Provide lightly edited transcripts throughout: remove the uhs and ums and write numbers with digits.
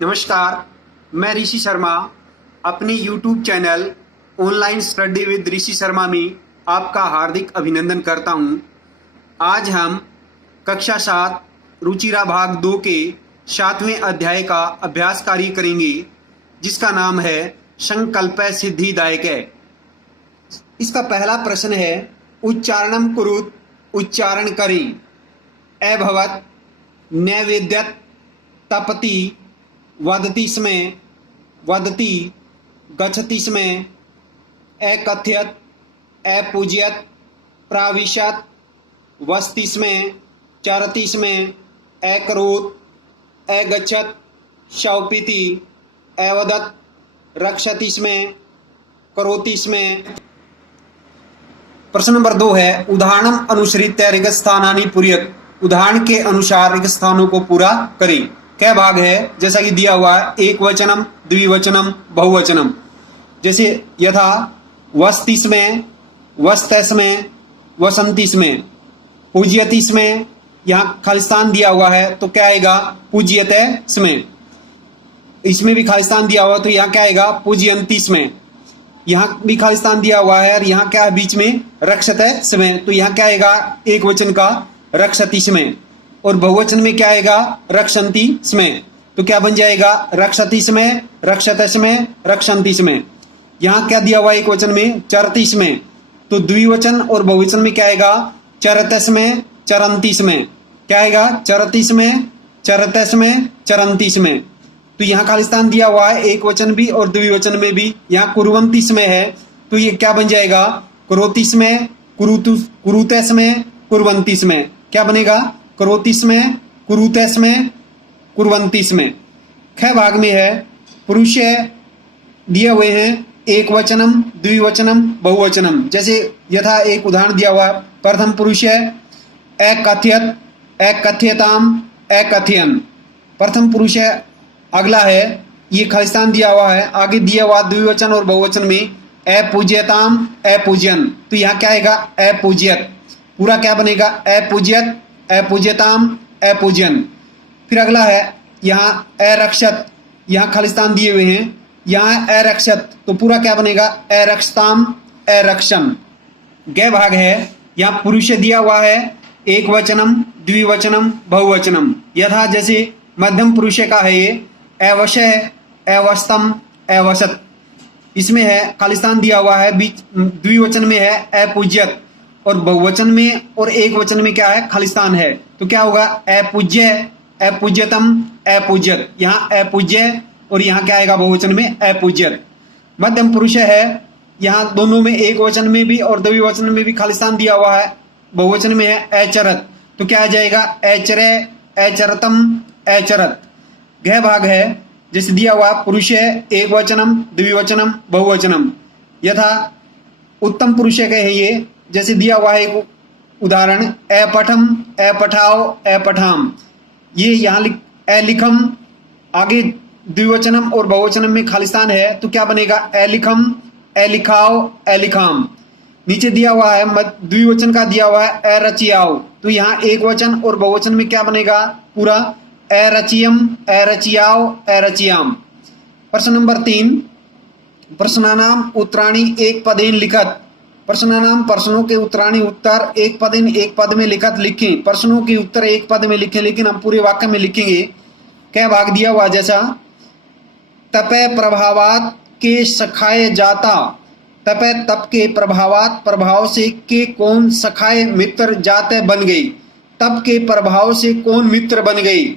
नमस्कार, मैं ऋषि शर्मा अपने YouTube channel online study with Rishi Sharma में आपका हार्दिक अभिनंदन करता हूं। आज हम कक्षा 7 रुचिरा भाग 2 के 7वें अध्याय का अभ्यास कार्य करेंगे, जिसका नाम है संकल्प सिद्धिदायक। इसका पहला प्रश्न है, उच्चारणम कुरुत, उच्चारण करें। अभवत, नैवेद्यत, तपति, वदति स्में, वदति, गच्छति स्में, अकथयत, अपूज्यत, प्राविशत, वसति स्में, चरति स्में, अकरोत्, अगच्छत, शौपिति, अवदत्, रक्षति स्में, करोति स्में। प्रश्न नंबर 2 है, उदाहरणम अनुसृत्य रिक्त स्थानानि पूरयत। उदाहरण के अनुसार रिक्त स्थानों को पूरा करें। क्या भाग है जैसा कि दिया हुआ है, एक वचनम, द्विवचनम, बहुवचनम। जैसे यथा वसति में, वसतस में, वसंतिस में, पूज्यतिस में। यहाँ खालिस्तान दिया हुआ है तो क्या आएगा, पूज्यते में। इसमें भी खालिस्तान दिया हुआ तो यहाँ क्या आएगा, पूज्यंतिस में। यहाँ भी खालिस्तान दिया हुआ है और यहाँ क्या है बीच में, रक्षते में, तो यहाँ क्या आएगा, एक वचन का रक्षति में। और बहुवचन में क्या आएगा, रक्षन्ति में। तो क्या बन जाएगा, रक्षति में, रक्षत में, रक्षन्ति में। यहाँ क्या दिया हुआ है एक वचन में, चरति में। तो द्विवचन और बहुवचन में क्या आएगा, चरतस में, चरंतिस में। क्या आएगा, चरतिस में, चरतस में, चरंतिस में। तो यहाँ खालिस्तान दिया हुआ है एक वचन भी और द्विवचन में भी। यहाँ कुरुवंतिस में है तो ये क्या बन जाएगा, कुरोतिस में, कुरुतस में, कुरुवंतिस में। क्या बनेगा, करोतिस में, कुरुतस में, कुरुवंतिस में। ख भाग में है, पुरुष दिए हुए हैं एक वचनम, द्विवचनम, बहुवचनम। जैसे यथा एक उदाहरण दिया हुआ, प्रथम पुरुष है अकथयत, अकथयताम, अकथयन। प्रथम पुरुष है। अगला है, ये खालिस्तान दिया हुआ है, आगे दिया हुआ द्विवचन और बहुवचन में अपूज्यताम, अपूज्यन। तो यहाँ क्या आएगा, अपूज्यत। पूरा क्या बनेगा, अपूज्यत, अपूज्यताम, अपूज्यन। फिर अगला है यहाँ अरक्षत, यहाँ खालिस्तान दिए हुए हैं, यहाँ अरक्षत, तो पूरा क्या बनेगा, अरक्षताम, अरक्षम। ग भाग है, यहाँ पुरुष दिया हुआ है एक वचनम, द्विवचनम, बहुवचनम। यथा जैसे मध्यम पुरुष का है ये अवशय, अवस्तम, अवसत। इसमें है खालिस्तान दिया हुआ है, बीच द्विवचन में है अपूज्यत और बहुवचन में और एक वचन में क्या है, खालिस्तान है। तो क्या होगा, अपूज्य, अपूज्यतम, अपूज्यत। यहाँ अपूज्य और यहाँ क्या आएगा, बहुवचन में अपूज्यत। मध्यम पुरुष है, यहाँ दोनों में एक वचन में भी और द्विवचन में भी खालिस्तान दिया हुआ है। बहुवचन में है अचरत, तो क्या आ जाएगा, अचरे, अचरतम, अचरत। गह भाग है, जैसे दिया हुआ पुरुष है एक वचनम, द्विवचनम, बहुवचनम। यथा उत्तम पुरुष है ये, जैसे दिया हुआ है एक उदाहरण, अपठम, अपठाओ, अपठाम। ये यहाँ अलिखम, आगे द्विवचनम और बहुवचनम में खालिस्तान है तो क्या बनेगा, अलिखम, अलिखाओ, अलिखाम। नीचे दिया हुआ है द्विवचन का दिया हुआ है अरचियाओ, तो यहाँ एक वचन और बहुवचन में क्या बनेगा, पूरा अरचियम, अरचियाओ, अरचियाम। प्रश्न नंबर 3, प्रश्नानाम उत्तराणि एक पदेन लिखत। प्रश्नानाम प्रश्नों के उत्तराणी उत्तर एक पदेन एक पद में लिखत लिखें। प्रश्नों के उत्तर एक पद में लिखें, लेकिन हम पूरे वाक्य में लिखेंगे। क्या भाग दिया हुआ, जैसा तपे प्रभावात के सखाए जाता। तपे तप के प्रभावात, प्रभाव से के कौन सखाए मित्र जाते बन गई। तप के प्रभाव से कौन मित्र बन गई।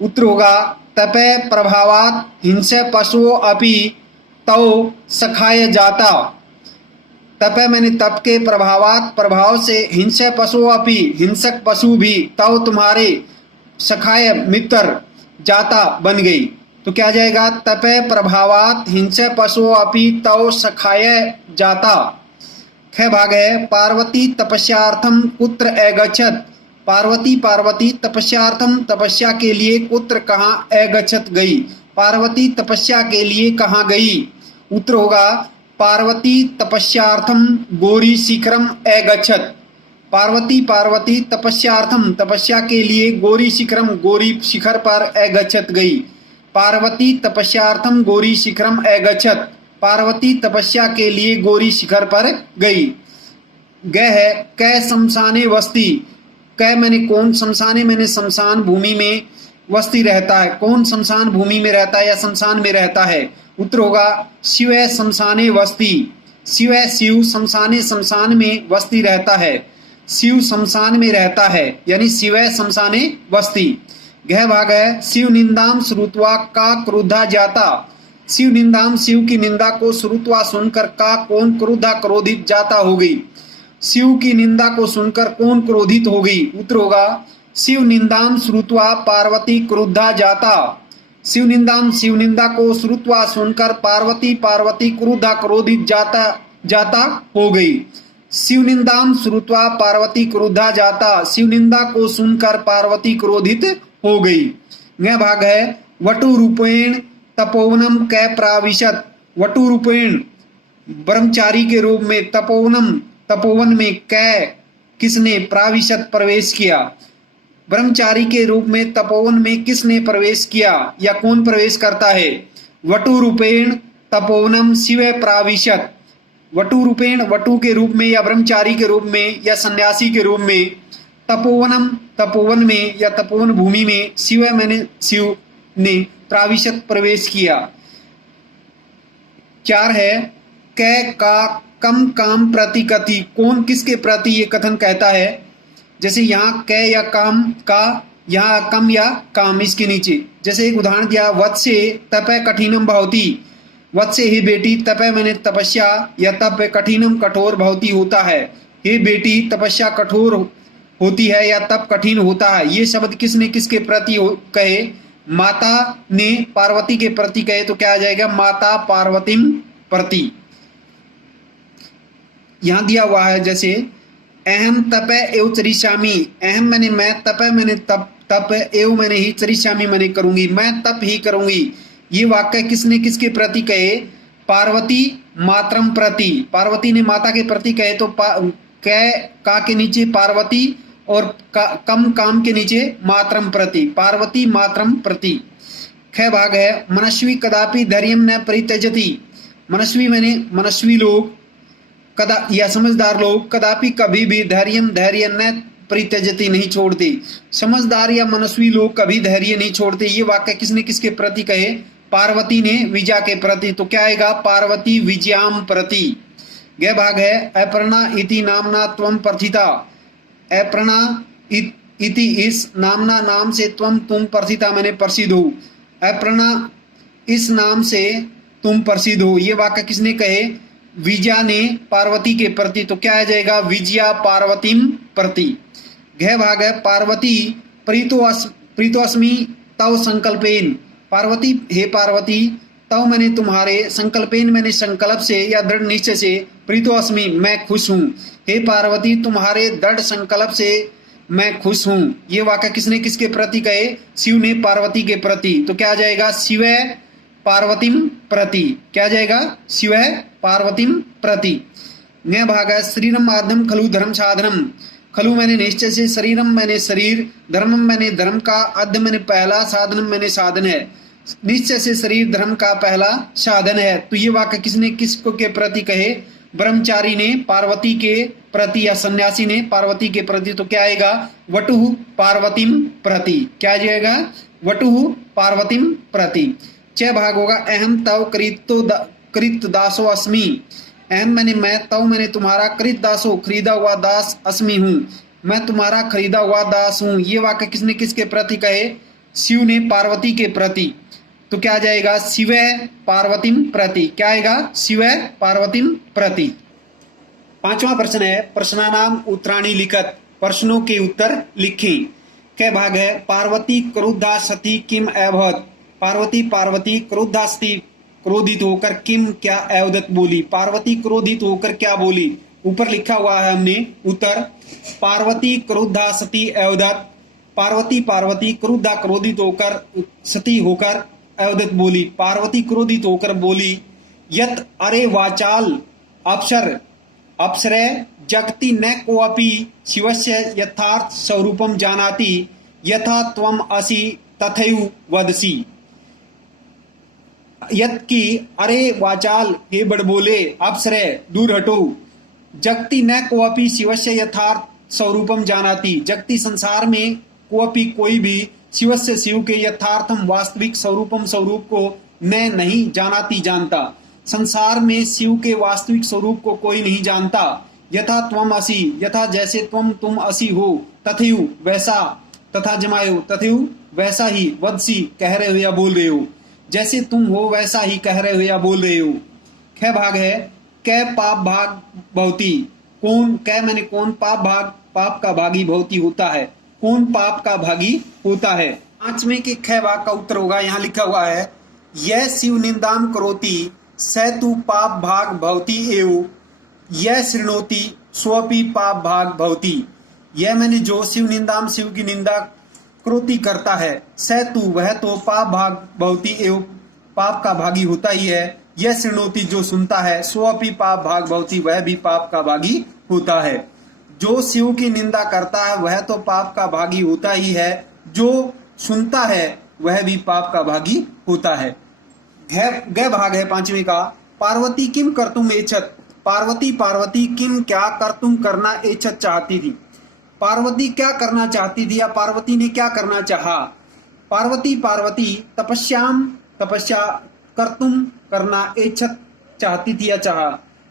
उत्तर होगा, तपे प्रभावात हिंसे पशुओं अपि तौ सखाए जाता। तपे मैंने तप के प्रभावात, प्रभाव से, हिंसे पशु अपि हिंसक पशु भी, तव तुम्हारे, सखाय मित्र, जाता बन गई। तो क्या जाएगा, तपे प्रभावात हिंसे पशु अपि तव सखाय जाता। ख भाग है, पार्वती तपस्यार्थम कुत्र अगच्छत। पार्वती, पार्वती तपस्यार्थम तपस्या के लिए, कुत्र कहाँ, अगच्छत गई। पार्वती तपस्या के लिए कहाँ गई। उत्तर होगा, पार्वती तपस्यार्थम गोरी शिखरम अगच्छत। पार्वती पार्वती तपस्यार्थम तपस्या के लिए गोरी शिखरम गोरी शिखर पर अगच्छत गई। पार्वती तपस्यार्थम गौरी शिखरम अगच्छत। पार्वती तपस्या के लिए गौरी शिखर पर गई। ग है कै शमशाने वस्ती। कै मैंने कौन, शमशाने मैंने शमशान भूमि में, वस्ती रहता है, कौन शमशान भूमि में रहता है या शमशान में रहता है। उत्तर होगा शिव शमशाने वस्ती। शिव शिव शमशाने शमशान में वस्ती रहता है। शिव शमशान में रहता है यानी शिव शमशाने वस्ती। गह भाग है शिव निंदाम श्रुत्वा का क्रोधा जाता। शिव निंदाम शिव की निंदा को श्रुत्वा सुनकर का कौन क्रोधा क्रोधित जाता हो गई। शिव की निंदा को सुनकर कौन क्रोधित हो गई। उत्तर होगा शिव निंदाम श्रुत्वा पार्वती क्रुद्धा जाता। शिव निंदा को श्रुत्वा सुनकर पार्वती क्रुद्धा क्रोधित जाता हो गई। शिव निंदाम श्रुत्वा पार्वती क्रुद्धा जाता। शिव निंदा को सुनकर पार्वती क्रोधित हो गई। यह भाग है वटु रूपेण तपोवनम कै प्राविशत। वटु रूपेण ब्रह्मचारी के रूप में तपोवन में कै किसने प्राविशत प्रवेश किया। ब्रह्मचारी के रूप में तपोवन में किसने प्रवेश किया या कौन प्रवेश करता है। वटु रूपेण तपोवनम शिव प्राविशत। वटु रूपेण वटु के रूप में या ब्रह्मचारी के रूप में या सन्यासी के रूप में तपोवन में या तपोवन भूमि में शिव ने प्राविशत प्रवेश किया। 4 है कै का कम काम प्रति कथि। कौन किसके प्रति ये कथन कहता है। जैसे यहाँ कै या काम का, यहाँ कम या काम इसके नीचे। जैसे एक उदाहरण दिया वत्से तपे कठिनम भवती। वत्से हे बेटी तपे मैंने तपस्या या तप कठिनम कठोर भवती होता है। हे बेटी तपस्या कठोर होती है या तप कठिन होता है। ये शब्द किसने किसके प्रति कहे। माता ने पार्वती के प्रति कहे तो क्या आ जाएगा माता पार्वतीम प्रति। यहां दिया हुआ है जैसे अहम तपे एव चरिष्यामि। अहम मैंने मैं, तपे मैंने तप एव मैंने ही, चरिष्यामि मैंने करूंगी, मैं तप ही करूंगी। ये वाक्य किसने किसके प्रति कहे। पार्वती मातरम प्रति। पार्वती ने माता के प्रति कहे तो कै का के नीचे पार्वती और कम काम के नीचे मातरम प्रति। पार्वती मातरम प्रति। ख भाग है मनस्वी कदापि धैर्यम न परित्यजति। मनस्वी मैंने मनस्वी लोग कदा या समझदार लोग कदापि कभी भी धैर्य न परित्यजति नहीं छोड़ते। समझदार या मनस्वी लोग कभी धैर्य नहीं छोड़ते। ये वाक्य किसने किसके प्रति कहे। पार्वती ने विजया के प्रति। तो क्या आएगा पार्वती विजयाम प्रति। यह भाग है अपर्णा इति नामना त्वम प्रथिता। अपर्णा इति इस नामना नाम से तुम प्रथिता मैंने प्रसिद्ध हो। अपर्णा इस नाम से तुम प्रसिद्ध हो। ये वाक्य किसने कहे विजया ने पार्वती के प्रति। तो क्या आ जाएगा विजया पार्वतीम प्रति। घ भाग है पार्वती प्रीतोस्मी तव संकल्पेन। पार्वती हे पार्वती तव मैंने तुम्हारे, संकल्पेन मैंने संकल्प से या दृढ़ निश्चय से, प्रीतोस्मी मैं खुश हूँ। हे पार्वती तुम्हारे दृढ़ संकल्प से मैं खुश हूँ। ये वाक्य किसने किसके प्रति कहे शिव ने पार्वती के प्रति। तो क्या आ जाएगा शिव पार्वतीम प्रति। क्या जाएगा शिव पार्वतीम प्रति। न्याय भाग है शरीरम आद्यम खलु धर्म साधनम। खलु मैंने निश्चय से, शरीरम मैंने शरीर, धर्मम मैंने धर्म का, आद्य मैंने पहला, साधनम मैंने साधन है। निश्चय से शरीर धर्म का पहला साधन है। तो ये वाक्य किसने किसको के प्रति कहे ब्रह्मचारी ने पार्वती के प्रति या सन्यासी ने पार्वती के प्रति। तो क्या आएगा वटु पार्वतीम प्रति। क्या जाएगा वटु पार्वतीम प्रति। 6 भाग होगा अहम तव कृत दासो अस्मि। अहम मैंने मैं, तव मैंने तुम्हारा, कृत दासो खरीदा हुआ दास, अस्मि हूँ मैं तुम्हारा खरीदा हुआ दास हूँ। ये वाक्य किसने किसके प्रति कहे शिव ने पार्वती के प्रति। तो क्या जाएगा शिव पार्वतीम प्रति। क्या आएगा शिव पार्वतीम प्रति। 5वां प्रश्न है प्रश्नानाम उत्तराणी लिखत। प्रश्नों के उत्तर लिखें। क्या भाग है पार्वती क्रुद्धा सती किम अभवत। पार्वती क्रोधा सती क्रोधित होकर किम क्या अवदत बोली। पार्वती क्रोधित होकर क्या बोली। ऊपर लिखा हुआ है हमने उत्तर पार्वती क्रोधा सती अवदत। पार्वती क्रोधा क्रोधित होकर सती होकर अवदत बोली। पार्वती क्रोधित होकर बोली यत अरे वाचाल अप्सरे जगति न कोऽपि शिवस्य यथार्थ स्वरूपम जानाति यथा त्वम असि तथैव वदसि। यत की अरे वाचाल, हे बड़बोले, अप्सरे दूर हटो। जगति न कोअपि शिवस्य यथार्थ स्वरूपम जानाति, जगति संसार में कोअपि कोई भी शिवस्य शिव के यथार्थम वास्तविक स्वरूपम स्वरूप को मैं नहीं जानाति जानता। संसार में शिव के वास्तविक स्वरूप को कोई नहीं जानता। यथा त्वम असि, यथा जैसे तुम असी हो, तथैव वैसा, तथा जमायो तथैव वैसा ही, वदसी कह रहे हो या बोल रहे हो, जैसे तुम हो वैसा ही कह रहे हो या बोल रहे हो। ख भाग है कै पाप भाग भवती, कौन, कै मैंने कौन, पाप भाग पाप का भागी भवती होता है, कौन पाप का भागी होता है। पांचवें के ख भाग का उत्तर होगा, यहाँ लिखा हुआ है यह शिव निंदाम करोति स तु पाप भाग भवती एव यह शृणोति स्वपि पाप भाग भवती। यह मैंने जो शिव निंदाम शिव की निंदा क्रोति करता है, स तू वह तो पाप भाग भवती एवं पाप का भागी होता ही है। यह शृणोति जो सुनता है, स्वपि पाप भाग भवती वह भी पाप का भागी होता है। जो शिव की निंदा करता है वह तो पाप का भागी होता ही है, जो सुनता है वह भी पाप का भागी होता है। ग भाग है पांचवें का, पार्वती किम करतुम एच्छत, पार्वती किम क्या करतुम करना एच्छत चाहती थी। पार्वती क्या करना चाहती थी या पार्वती ने क्या करना चाहा। पार्वती तपस्या करतुम करना एच्छत चाहती थी या चाहा।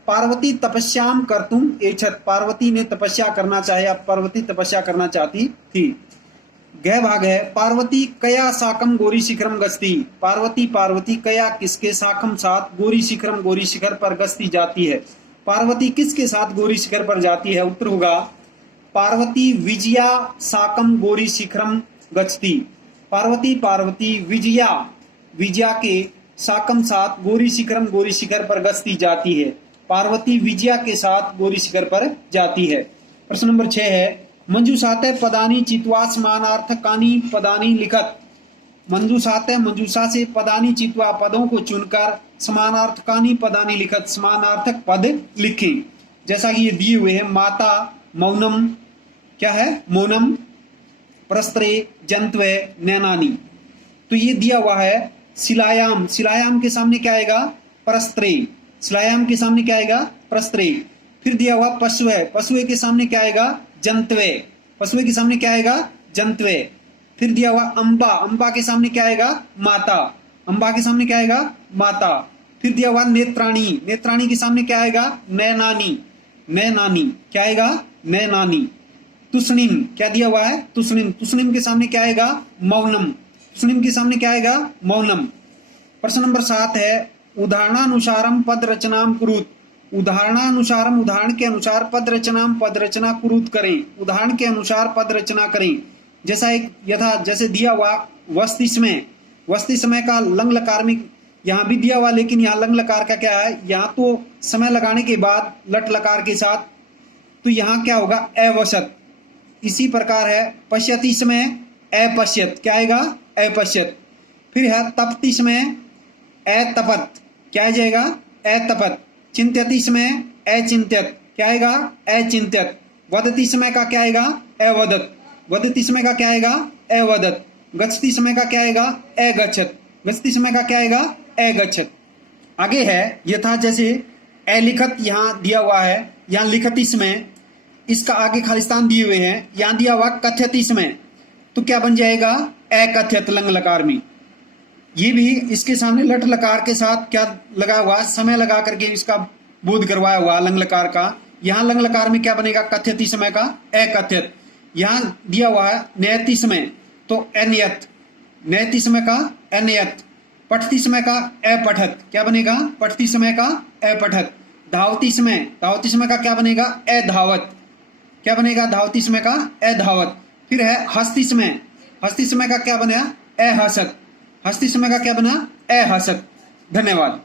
पार्वती तपस्याम करतुम एच्छत, पार्वती ने तपस्या करना चाहे या पार्वती तपस्या करना चाहती थी। गह भाग है पार्वती कया साकम गोरी शिखरम गस्ती, पार्वती कया किसके साकम साथ गोरी शिखरम गोरी शिखर पर गस्ती जाती है। पार्वती किसके साथ गोरी शिखर पर जाती है, उत्तर होगा पार्वती विजया साकम गोरी शिखरम गच्छति। पार्वती विजया के साकम साथ गोरी शिखर पर गश्ती जाती है। पार्वती विजया के साथ गोरी शिखर पर जाती है। प्रश्न नंबर 6 है मंजूषाते पदानी चित्वा समानार्थकानी पदानी लिखत। मंजूषा से पदानी चित्वा पदों को चुनकर समानार्थकानी पदानी लिखत, समानार्थक पद लिखे। जैसा कि ये दिए हुए हैं, माता मौनम, क्या है मौनम, प्रस्त्रे जंत्वे नैनानी। तो ये दिया हुआ है शिलायाम, शिलायाम के सामने क्या आएगा प्रस्त्रे, शिलायाम के सामने क्या आएगा प्रस्त्रे। फिर दिया हुआ पशुए, पशुए के सामने क्या आएगा जंत्वे, पशुए के सामने क्या आएगा जंत्वे। फिर दिया हुआ अंबा, अंबा के सामने क्या आएगा माता, अंबा के सामने क्या आएगा माता। फिर दिया हुआ नेत्राणी, नेत्राणी के सामने क्या आएगा नैनानी, नैनानी क्या आएगा नैनानी। तुष्णिम क्या दिया हुआ है तुष्णिम, तुष्णिम के सामने क्या आएगा मौनम, तुष्णिम के सामने क्या आएगा मौनम। प्रश्न नंबर 7 है उदाहरणानुसारम पद रचनाम कुरुत। उदाहरणानुसारम उदाहरण के अनुसार पद रचना कुरुत करें, उदाहरण के अनुसार पद रचना करें। जैसा एक यथा जैसे दिया हुआ वस्ति समय का लंग लकार में यहाँ भी दिया हुआ, लेकिन यहाँ लंग लकार का क्या है, यहाँ तो समय लगाने के बाद लट लकार के साथ, तो यहाँ क्या होगा अवसत। इसी प्रकार है पश्यति समय अपश्यत, क्या आएगा अपश्यत। फिर है तपति समय अतपत, क्या आ जाएगा अतपत। चिंत्यति समय अचिंत्यत, क्या आएगा अचिंत्यत। वदति समय का क्या आएगा अवदत, वदति समय का क्या आएगा अवदत। गच्छति समय का क्या आएगा अगच्छत, गच्छति समय का क्या आएगा अगच्छत। आगे है यथा जैसे अलिखत यहाँ दिया हुआ है, यहाँ लिखति समय, इसका आगे खालिस्तान दिए हुए हैं, यहाँ दिया हुआ कथ्यति समय, तो क्या बन जाएगा अकथ्यत लंग लकार में। ये भी इसके सामने लट लकार के साथ क्या लगा हुआ समय लगा करके इसका बोध करवाया हुआ लंग लकार का। यहाँ लंग लकार में क्या बनेगा कथ्यति समय का अकथ्यत। यहाँ दिया हुआ है नयति समय, तो अनियत, नयति समय का अनियत। पठती समय का अपठत, क्या बनेगा पठती समय का अपठत। धावती समय का क्या बनेगा अधावत, क्या बनेगा धावती समय का अधावत। फिर है हस्ती समय का क्या बनेगा अहसत, हस्ती समय का क्या बना अहसत। धन्यवाद।